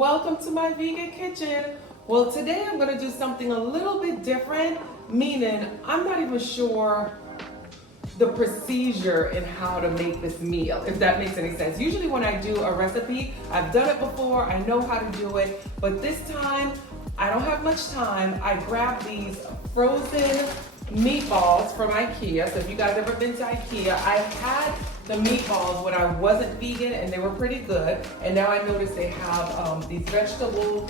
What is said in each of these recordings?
welcome to my vegan kitchen. Well, today I'm gonna do something a little bit different, meaning I'm not even sure the procedure in how to make this meal, if that makes any sense. Usually when I do a recipe, I've done it before, I know how to do it, but this time I don't have much time. I grabbed these frozen meatballs from Ikea. So if you guys ever been to Ikea, I had the meatballs when I wasn't vegan and they were pretty good. And now I notice they have these vegetable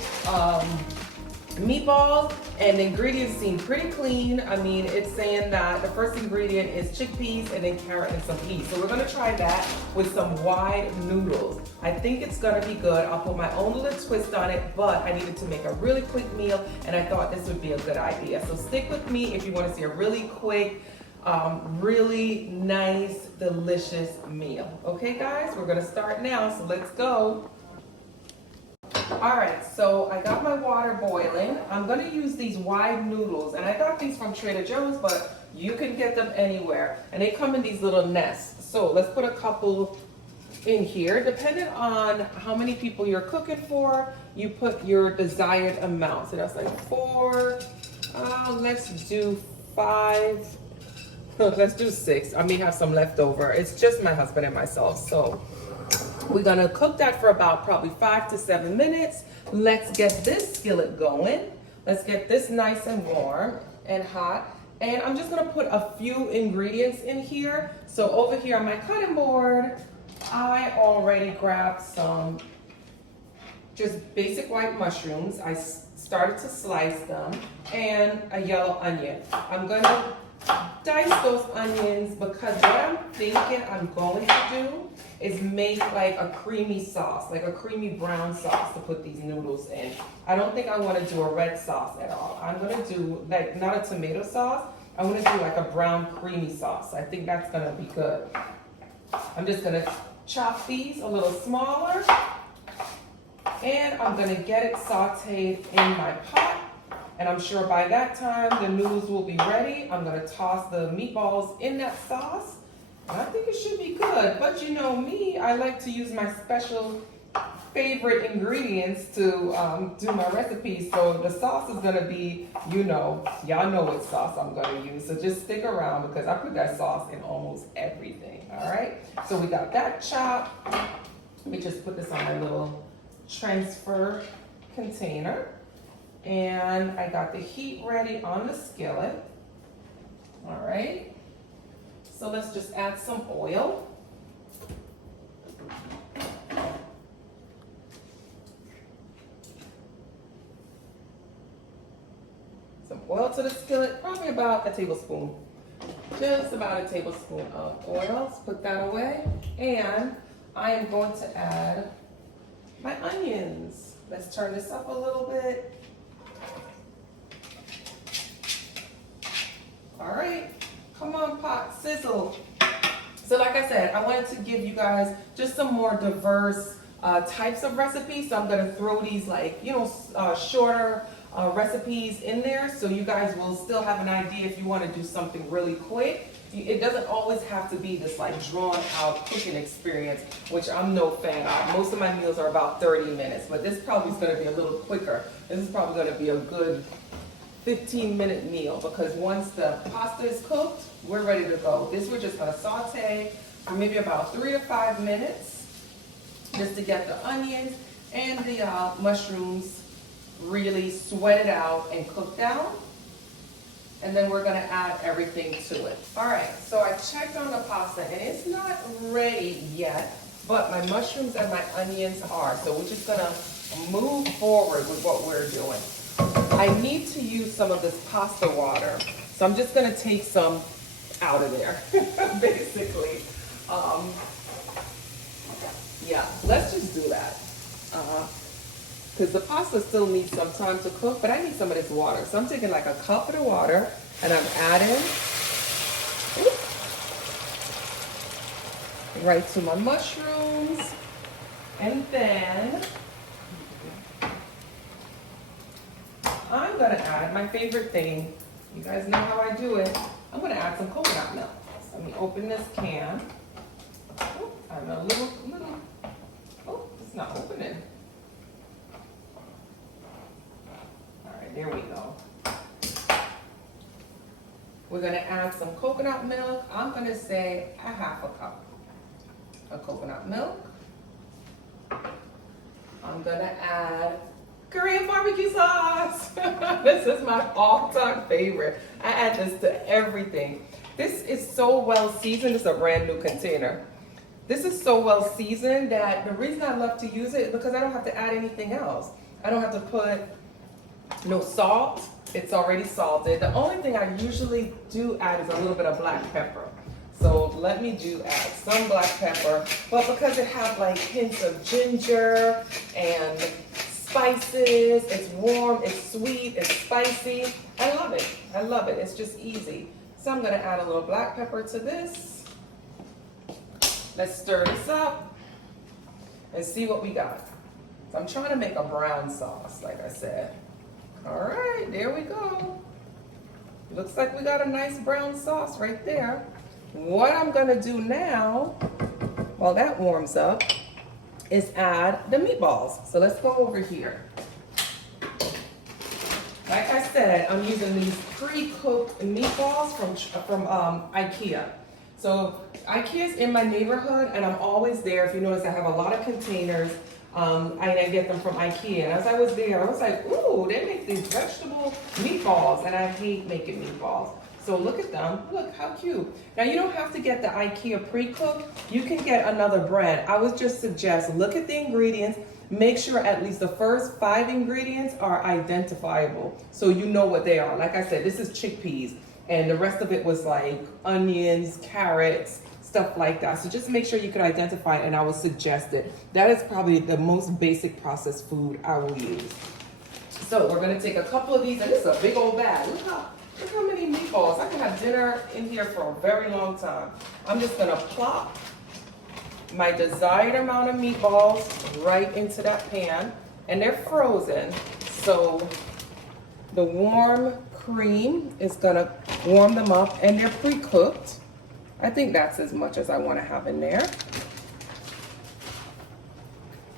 meatballs, and the ingredients seem pretty clean. I mean, it's saying that the first ingredient is chickpeas and then carrot and some peas. So we're gonna try that with some wide noodles. I think it's gonna be good. I'll put my own little twist on it, but I needed to make a really quick meal and I thought this would be a good idea. So stick with me if you wanna see a really quick, really nice, delicious meal. Okay guys, we're gonna start now, so let's go. All right, so I got my water boiling. I'm gonna use these wide noodles, and I got these from Trader Joe's, but you can get them anywhere. And they come in these little nests. So let's put a couple in here. Depending on how many people you're cooking for, you put your desired amount. So that's like 4, let's do 5, let's do 6. I may have some left over. It's just my husband and myself, so we're gonna cook that for about probably 5 to 7 minutes. Let's get this skillet going. Let's get this nice and warm and hot. And I'm just gonna put a few ingredients in here. So over here on my cutting board, I already grabbed some just basic white mushrooms. I started to slice them, and a yellow onion. I'm gonna dice those onions because what I'm thinking I'm going to do is make like a creamy sauce, like a creamy brown sauce to put these noodles in. I don't think I want to do a red sauce at all. I'm going to do like not a tomato sauce. I want to do like a brown creamy sauce. I think that's going to be good. I'm just going to chop these a little smaller, and I'm going to get it sauteed in my pot. And I'm sure by that time, the noodles will be ready. I'm gonna toss the meatballs in that sauce. And I think it should be good. But you know me, I like to use my special favorite ingredients to do my recipes. So the sauce is gonna be, you know, y'all know what sauce I'm gonna use. So just stick around because I put that sauce in almost everything, all right? So we got that chopped. Let me just put this on my little transfer container. And I got the heat ready on the skillet. All right. So let's just add some oil. Some oil to the skillet, probably about a tablespoon. Just about a tablespoon of oil. Let's put that away. And I am going to add my onions. Let's turn this up a little bit. All right, come on, pot, sizzle. So like I said, I wanted to give you guys just some more diverse types of recipes. So I'm gonna throw these like, you know, shorter recipes in there so you guys will still have an idea if you wanna do something really quick. It doesn't always have to be this like drawn out cooking experience, which I'm no fan of. Most of my meals are about 30 minutes, but this probably is gonna be a little quicker. This is probably gonna be a good 15-minute meal because once the pasta is cooked, we're ready to go. This we're just gonna saute for maybe about 3 to 5 minutes just to get the onions and the mushrooms really sweated out and cooked down. And then we're gonna add everything to it. All right, so I checked on the pasta and it's not ready yet, but my mushrooms and my onions are. So we're just gonna move forward with what we're doing. I need to use some of this pasta water, so I'm just gonna take some out of there, basically. Yeah, let's just do that. Because the pasta still needs some time to cook, but I need some of this water. So I'm taking like a cup of the water, and I'm adding right to my mushrooms, and then I'm gonna add my favorite thing. You guys know how I do it. I'm gonna add some coconut milk. So let me open this can. Oh, I'm a little, oh, it's not opening. We're gonna add some coconut milk. I'm gonna say a half a cup of coconut milk. I'm gonna add Korean barbecue sauce. This is my all-time favorite. I add this to everything. This is so well seasoned. It's a brand new container. This is so well seasoned that the reason I love to use it is because I don't have to add anything else. I don't have to put no salt. It's already salted. The only thing I usually do add is a little bit of black pepper. So let me add some black pepper, but because it has like hints of ginger and spices, it's warm, it's sweet, it's spicy. I love it. I love it. It's just easy. So I'm gonna add a little black pepper to this. Let's stir this up and see what we got. So I'm trying to make a brown sauce, like I said. All right, there we go. Looks like we got a nice brown sauce right there. What I'm gonna do now, while that warms up, is add the meatballs. So let's go over here. Like I said, I'm using these pre-cooked meatballs from Ikea. So Ikea's in my neighborhood and I'm always there. If you notice, I have a lot of containers. I get them from Ikea. And as I was there, I was like, ooh, they make these vegetable meatballs. And I hate making meatballs. So look at them. Look how cute. Now you don't have to get the Ikea pre-cooked. You can get another brand. I would just suggest, look at the ingredients. Make sure at least the first 5 ingredients are identifiable so you know what they are. Like I said, this is chickpeas. And the rest of it was like onions, carrots, stuff like that. So just make sure you can identify it, and I would suggest it. That is probably the most basic processed food I will use. So we're gonna take a couple of these, and this is a big old bag. Look how many meatballs. I can have dinner in here for a very long time. I'm just gonna plop my desired amount of meatballs right into that pan, and they're frozen. So the warm cream is gonna warm them up, and they're pre-cooked. I think that's as much as I wanna have in there.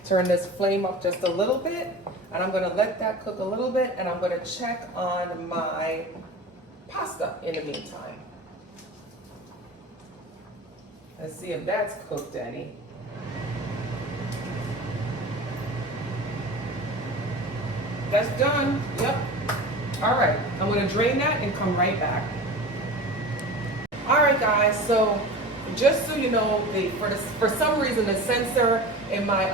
Turn this flame up just a little bit, and I'm gonna let that cook a little bit, and I'm gonna check on my pasta in the meantime. Let's see if that's cooked any. That's done, yep. All right, I'm gonna drain that and come right back. All right, guys, so just so you know, for some reason the sensor in my,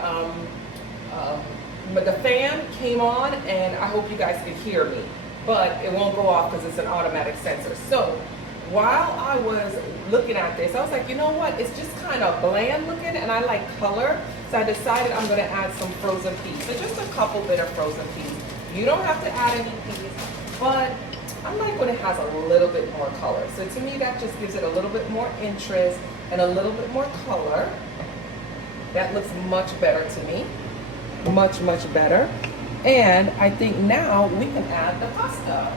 the fan came on, and I hope you guys could hear me, but it won't go off because it's an automatic sensor. So while I was looking at this, I was like, you know what, it's just kind of bland looking and I like color, so I decided I'm gonna add some frozen peas. So just a couple bit of frozen peas. You don't have to add any peas, but I like when it has a little bit more color. So to me, that just gives it a little bit more interest and a little bit more color. That looks much better to me. Much, much better. And I think now we can add the pasta.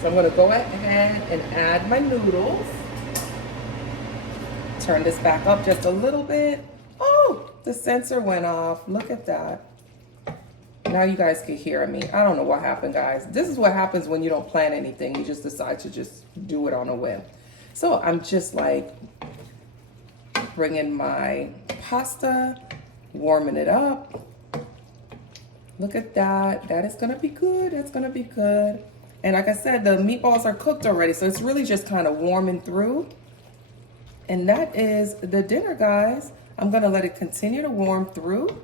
So I'm gonna go ahead and add my noodles. Turn this back up just a little bit. Oh, the sensor went off. Look at that. Now you guys can hear me. I don't know what happened, guys. This is what happens when you don't plan anything. You just decide to just do it on a whim. So I'm just like bringing my pasta, warming it up. Look at that. That is gonna be good. That's gonna be good. And like I said, the meatballs are cooked already, so it's really just kind of warming through. And that is the dinner, guys. I'm gonna let it continue to warm through,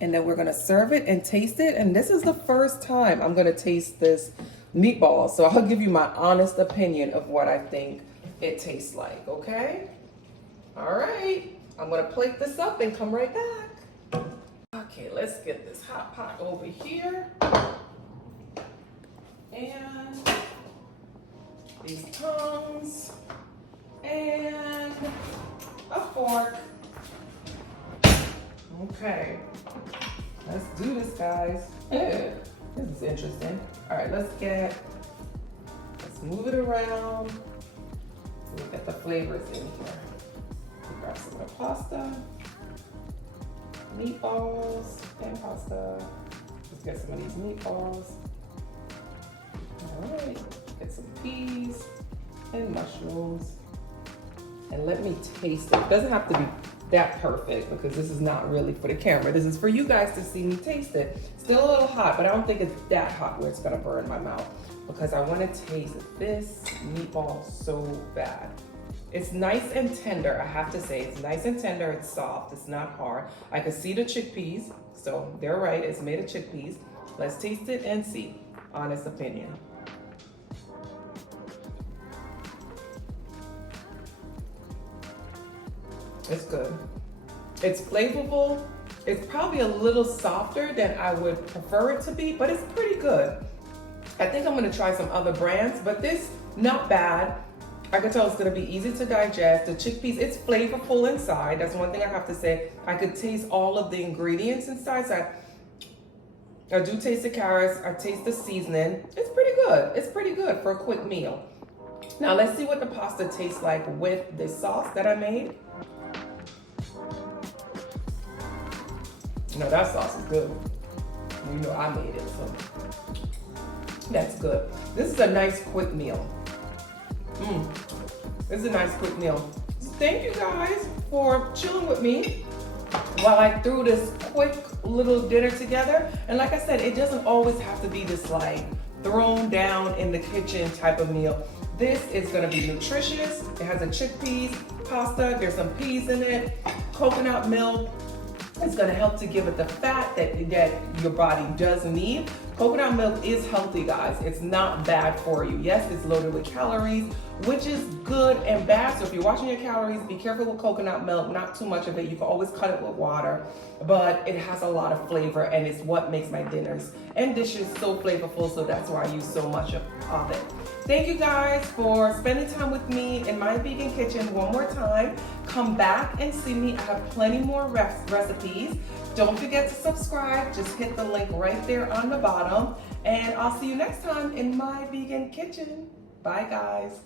and then we're gonna serve it and taste it. And this is the first time I'm gonna taste this meatball, so I'll give you my honest opinion of what I think it tastes like, okay? All right, I'm gonna plate this up and come right back. Okay, let's get this hot pot over here. And these tongs and a fork. Okay, let's do this, guys. This is interesting. All right, let's move it around. We'll get the flavors in here. Grab some of the pasta, meatballs, and pasta. Let's get some of these meatballs. All right, get some peas and mushrooms. And let me taste it. It doesn't have to be that perfect because this is not really for the camera. This is for you guys to see me taste it. Still a little hot, but I don't think it's that hot where it's gonna burn my mouth because I wanna taste this meatball so bad. It's nice and tender, I have to say. It's nice and tender, it's soft, it's not hard. I can see the chickpeas, so they're right, it's made of chickpeas. Let's taste it and see, honest opinion. It's good. It's flavorful. It's probably a little softer than I would prefer it to be, but it's pretty good. I think I'm gonna try some other brands, but this, not bad. I can tell it's gonna be easy to digest. The chickpeas, it's flavorful inside. That's one thing I have to say. I could taste all of the ingredients inside. So I do taste the carrots, I taste the seasoning. It's pretty good. It's pretty good for a quick meal. Now let's see what the pasta tastes like with the sauce that I made. No, that sauce is good. You know I made it, so that's good. This is a nice quick meal. This is a nice quick meal. So thank you guys for chilling with me while I threw this quick little dinner together. And like I said, it doesn't always have to be this like thrown down in the kitchen type of meal. This is gonna be nutritious. It has a chickpeas pasta, there's some peas in it, coconut milk. It's gonna help to give it the fat that your body does need. Coconut milk is healthy, guys. It's not bad for you. Yes, it's loaded with calories, which is good and bad. So if you're watching your calories, be careful with coconut milk, not too much of it. You can always cut it with water, but it has a lot of flavor and it's what makes my dinners and dishes so flavorful. So that's why I use so much of it. Thank you guys for spending time with me in my vegan kitchen one more time. Come back and see me. I have plenty more recipes. Don't forget to subscribe. Just hit the link right there on the bottom. And I'll see you next time in my vegan kitchen. Bye, guys.